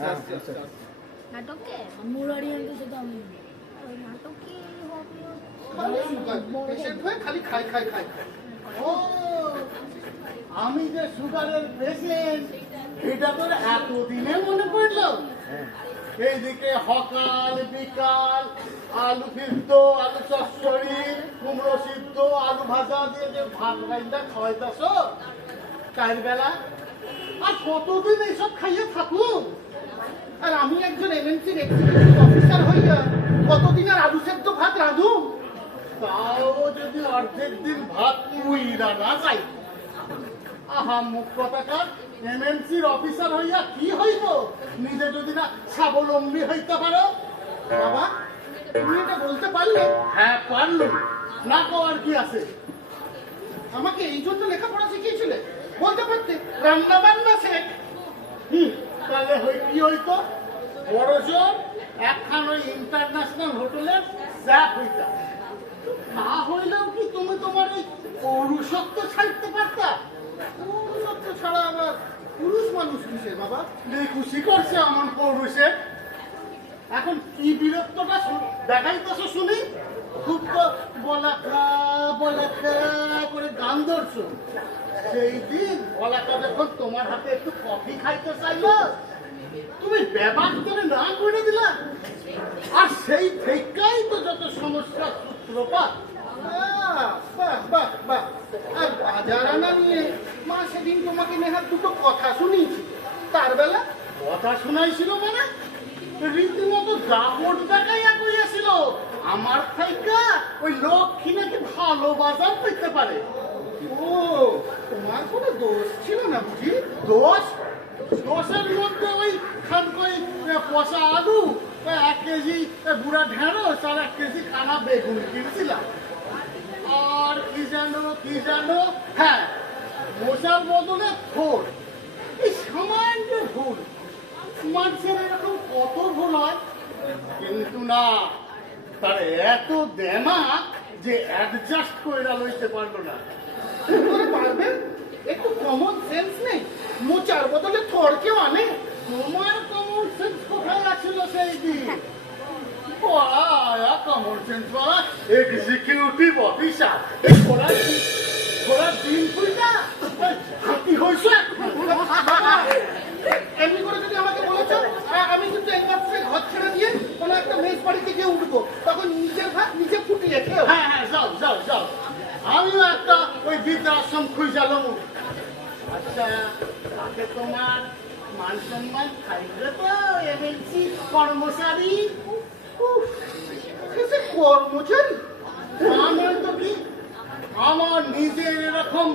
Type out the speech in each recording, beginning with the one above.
নাটকে মুরারি আনতে সেটা আমি নাটকে খালি খাই খাই খাই। ও আমি যে সুগারের পেশেন্ট এটা তোর এতদিনে মনে পড়লো? এইদিকে সকাল বিকাল আলু সিদ্ধ, আলু চচ্চড়ি, কুমড়ো সিদ্ধ, আলু ভাজা দিয়ে যে ভাত রাইন্দা খাওয়াইতাছ চার বেলা, আর কতদিন এইসব খাইয়ে থাকুন? আর আমি একজন এমএনসি অফিসার হইয়া কতদিন আর আলু সেদ্ধ ভাত রাঁধু? তাও যদি অর্ধেক দিন ভাত মুইরা না যাই। আহা মুখ কথাকার, এমএনসির অফিসার হইয়া কি হইব নিজে যদি না স্বাবলম্বী হইতে পারো? বাবা তুমি এটা বলতে পারলে? হ্যাঁ পারলো, না কওয়ার কি আছে? আমাকে এই জন্য লেখাপড়া শিখিয়েছিলে, বলতে পারতে রান্না বান্না শেখ। তাহলে কি হইতো? বড় জোর একখান ওই ইন্টারন্যাশনাল হোটেলের স্যাপ হইতা। না হইলেও কি তুমি তোমার ওই পৌরুষত্ব ছাড়তে পারতা? পৌরুষত্ব ছাড়া আবার পুরুষ মানুষ কিসে বাবা? খুশি করছে আমার পৌরুষে। এখন কি বিরক্তটা দেখাইতেছ শুনি? খুব তো বলাকা বলাকা করে গান ধরছো। সেই দিন বলাকা যখন তোমার হাতে একটু কফি খাইতে চাইলো, তুমি ব্যবহার করে না করে দিলা। আর সেই থেকেই তো যত সমস্যার সূত্রপাত। আর বাজার আনা নিয়ে মা সেদিন তোমাকে নেহাত দুটো কথা শুনিয়েছি। তার বেলা কথা শোনাইছিল মানে রীতিমতো দাপট দেখাইয়া কইয়াছিল আমার থেকে ওই লক্ষ্মী নাকি ভালো বাজার পেতে পারে। ও তোমার কোনো দোষ ছিল না বুঝি? দোষ? দোষের মধ্যে ওই খানকই পচা আলু, 1 কেজি বুড়া ঢেঁড়স আর 1 কেজি কানা বেগুন কিনছিলাম। আর কি জানো, হ্যাঁ মশার বদলে থোর। এই সামান্য ভুল, মানুষের এরকম কত ভুল হয়, কিন্তু না তার এত দেমাক যে অ্যাডজাস্ট করে লইতে পারলো না। পারবেন? একটু কমন সেন্স নেই? মোচার বদলে থর কেউ আনে? তোমার কমন সেন্স কোথায় আছিল সেই দিন? কমন সেন্স বলা এক্সিকিউটিভ অফিসার ঘোড়ার দিন পুইটা হাতি হয়েছে। এমনি করে যদি আমাকে বলেছ আমি কিন্তু একবার ঘর ছেড়ে দিয়ে কোনো একটা মেস বাড়িতে গিয়ে উঠবো, তখন নিজের ভাত নিজে ফুটিয়ে খেও। হ্যাঁ হ্যাঁ যাও যাও যাও, আমিও একটা ওই বৃদ্ধাশ্রম খুঁজালাম। আচ্ছা তাকে তোমার মান সম্মান থাকবে তো? এমএনসি কর্মচারী। কর্মচারী আমার তো কি, আমার নিজের এরকম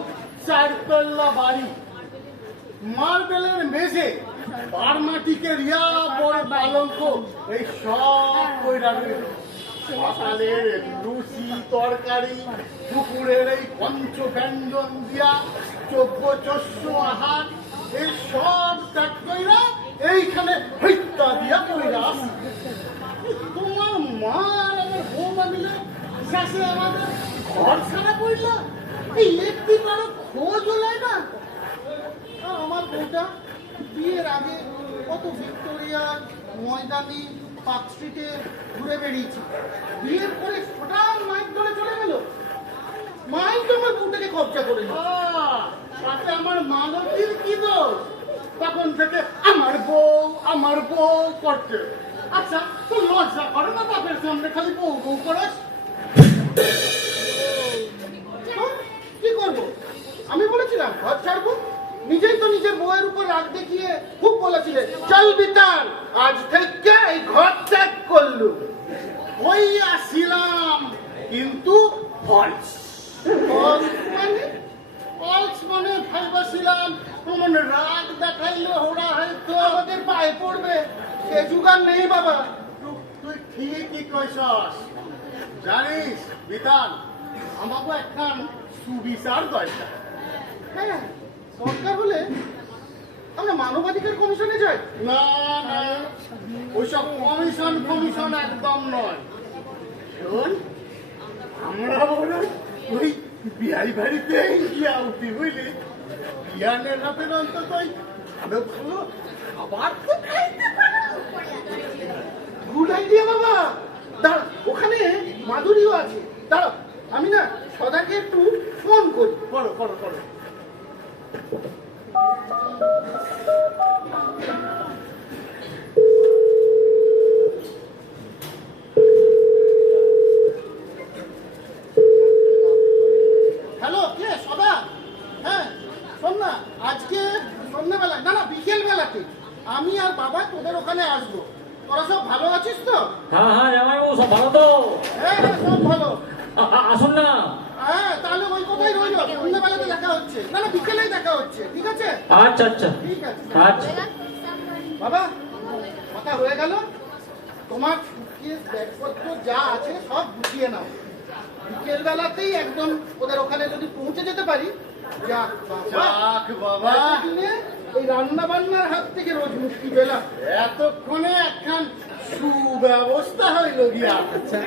4 তল্লা বাড়ি, মার্বেলের মেঝে, বারমাটিকে রিয়া বড় পালঙ্ক, এই সব কইরা রইল। সকালের লুচি তরকারি, দুপুরের এই পঞ্চব্যঞ্জন দিয়া 14 আহার, এই সব ত্যাগ কইরা এইখানে হত্যা দিয়া কইরা তোমার মা আর আমার বৌমা মিলে শেষে আমাদের ঘর ছাড়া করল। এই একটি কারো খোঁজ হলাই না। আমার বউটা বিয়ের আগে কত ভিক্টোরিয়া, ময়দানি, পার্ক স্ট্রিটে ঘুরে বেরিয়েছি। বিয়ের পরে হঠাৎ মাইক ধরে চলে গেল। মাই তো আমার বউটাকে কবজা করে নিল। তাতে আমার মানবীর কি দোষ? তখন থেকে আমার বউ করছে। আচ্ছা তো লজ্জা করে না বাপের সামনে খালি বউ বউ করাস? কি করবো? আমি বলেছিলাম ঘর ছাড়বো? নিজেই তো নিজের বউয়ের উপর রাগ দেখিয়ে খুব বলেছিলে চল বিতান, আজ থেকে এই ঘর ত্যাগ করলু। ওই আসিলাম, কিন্তু ফলস মানে ভাইবাছিলাম মনে রাগ দেখাইলে ওরা হয়তো আমাদের পায়ে পড়বে, সে যুগার নেই বাবা। তুই ঠিকই কইছস। জানিস বিতান, আমাকে একখান সুবিচার দরকার। হ্যাঁ সরকার হলে আমরা মানবাধিকার কমিশনে যাই। না না, ওইসব কমিশন একদম নয়। শোন, আমরা বরং ওই বিহারি বাড়িতে গিয়া উঠি, বুঝলি? বিয়ানের হাতের অন্তত ভালো ভালো খাবার তো খাইতে না বিকেল বেলাতে আমি আর বাবা তোদের ওখানে আসবো। তোরা সব ভালো আছিস তো? হ্যাঁ হ্যাঁ জামাইবাবু সব ভালো তো? হ্যাঁ হ্যাঁ সব ভালো। আসুন না। হ্যাঁ তাহলে ওই কথাই রইল, সন্ধ্যাবেলাতে দেখা হচ্ছে। না না বিকেলেই দেখা হচ্ছে, ঠিক আছে? আচ্ছা আচ্ছা ঠিক আছে। আচ্ছা। বাবা কথা হয়ে গেল, তোমার সুটকেস ব্যাগপত্র যা আছে সব গুছিয়ে নাও। বিকেল বেলাতেই একদম ওদের ওখানে যদি পৌঁছে যেতে পারি। যাক বাবা, এতদিনে এই রান্না বান্নার হাত থেকে রোজ মুক্তি পেলাম। এতক্ষণে একখান সুব্যবস্থা হইল গিয়া। আচ্ছা